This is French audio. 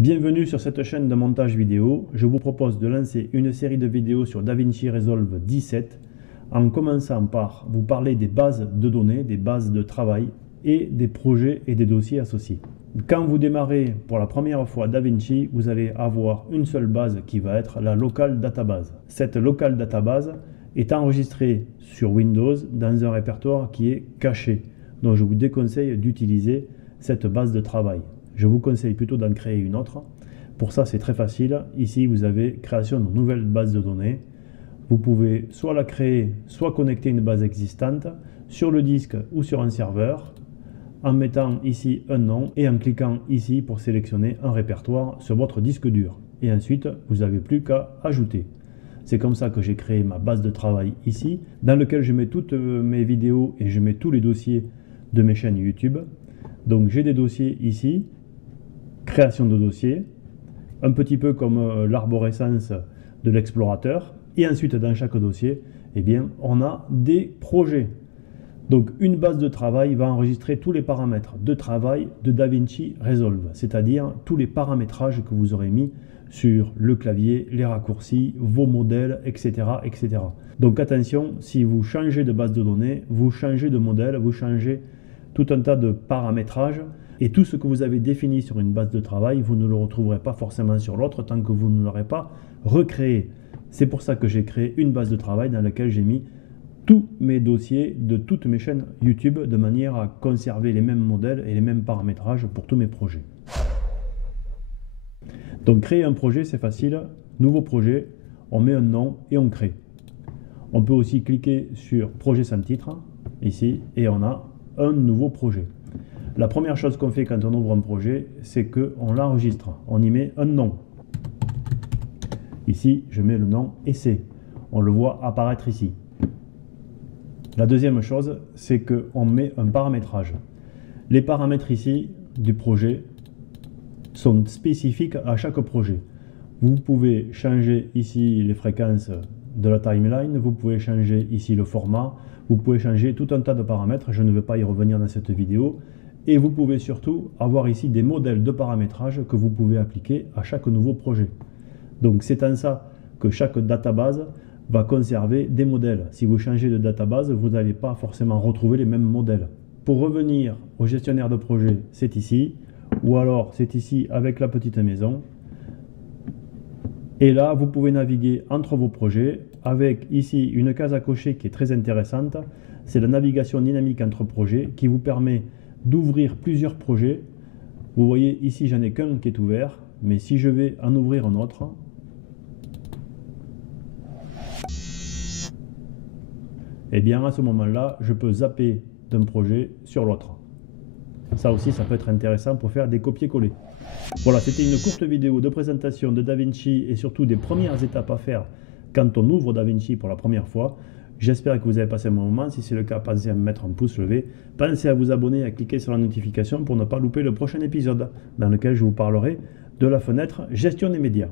Bienvenue sur cette chaîne de montage vidéo. Je vous propose de lancer une série de vidéos sur DaVinci Resolve 17 en commençant par vous parler des bases de données, des bases de travail et des projets et des dossiers associés. Quand vous démarrez pour la première fois DaVinci, vous allez avoir une seule base qui va être la Local Database. Cette Local Database est enregistrée sur Windows dans un répertoire qui est caché. Donc je vous déconseille d'utiliser cette base de travail. Je vous conseille plutôt d'en créer une autre. Pour ça, c'est très facile. Ici, vous avez création de nouvelle base de données. Vous pouvez soit la créer, soit connecter une base existante sur le disque ou sur un serveur en mettant ici un nom et en cliquant ici pour sélectionner un répertoire sur votre disque dur. Et ensuite, vous n'avez plus qu'à ajouter. C'est comme ça que j'ai créé ma base de travail ici, dans lequel je mets toutes mes vidéos et je mets tous les dossiers de mes chaînes YouTube. Donc j'ai des dossiers ici, création de dossiers, un petit peu comme l'arborescence de l'explorateur. Et ensuite, dans chaque dossier, eh bien, on a des projets. Donc une base de travail va enregistrer tous les paramètres de travail de DaVinci Resolve, c'est-à-dire tous les paramétrages que vous aurez mis sur le clavier, les raccourcis, vos modèles, etc., etc. Donc attention, si vous changez de base de données, vous changez de modèle, vous changez tout un tas de paramétrages et tout ce que vous avez défini sur une base de travail, vous ne le retrouverez pas forcément sur l'autre tant que vous ne l'aurez pas recréé. C'est pour ça que j'ai créé une base de travail dans laquelle j'ai mis tous mes dossiers de toutes mes chaînes YouTube de manière à conserver les mêmes modèles et les mêmes paramétrages pour tous mes projets. Donc créer un projet, c'est facile. Nouveau projet, on met un nom et on crée. On peut aussi cliquer sur projet sans titre, ici, et on a un nouveau projet. La première chose qu'on fait quand on ouvre un projet, c'est qu'on l'enregistre. On y met un nom. Ici, je mets le nom essai. On le voit apparaître ici. La deuxième chose, c'est qu'on met un paramétrage. Les paramètres ici du projet sont spécifiques à chaque projet. Vous pouvez changer ici les fréquences de la timeline, vous pouvez changer ici le format, vous pouvez changer tout un tas de paramètres, je ne vais pas y revenir dans cette vidéo. Et vous pouvez surtout avoir ici des modèles de paramétrage que vous pouvez appliquer à chaque nouveau projet. Donc c'est en ça que chaque database va conserver des modèles. Si vous changez de database, vous n'allez pas forcément retrouver les mêmes modèles. Pour revenir au gestionnaire de projet, c'est ici, ou alors c'est ici avec la petite maison. Et là, vous pouvez naviguer entre vos projets avec ici une case à cocher qui est très intéressante. C'est la navigation dynamique entre projets qui vous permet d'ouvrir plusieurs projets. Vous voyez ici, j'en ai qu'un qui est ouvert, mais si je vais en ouvrir un autre, et bien à ce moment-là, je peux zapper d'un projet sur l'autre. Ça aussi, ça peut être intéressant pour faire des copier-coller. Voilà, c'était une courte vidéo de présentation de DaVinci et surtout des premières étapes à faire quand on ouvre DaVinci pour la première fois. J'espère que vous avez passé un bon moment. Si c'est le cas, pensez à me mettre un pouce levé. Pensez à vous abonner et à cliquer sur la notification pour ne pas louper le prochain épisode dans lequel je vous parlerai de la fenêtre Gestion des médias.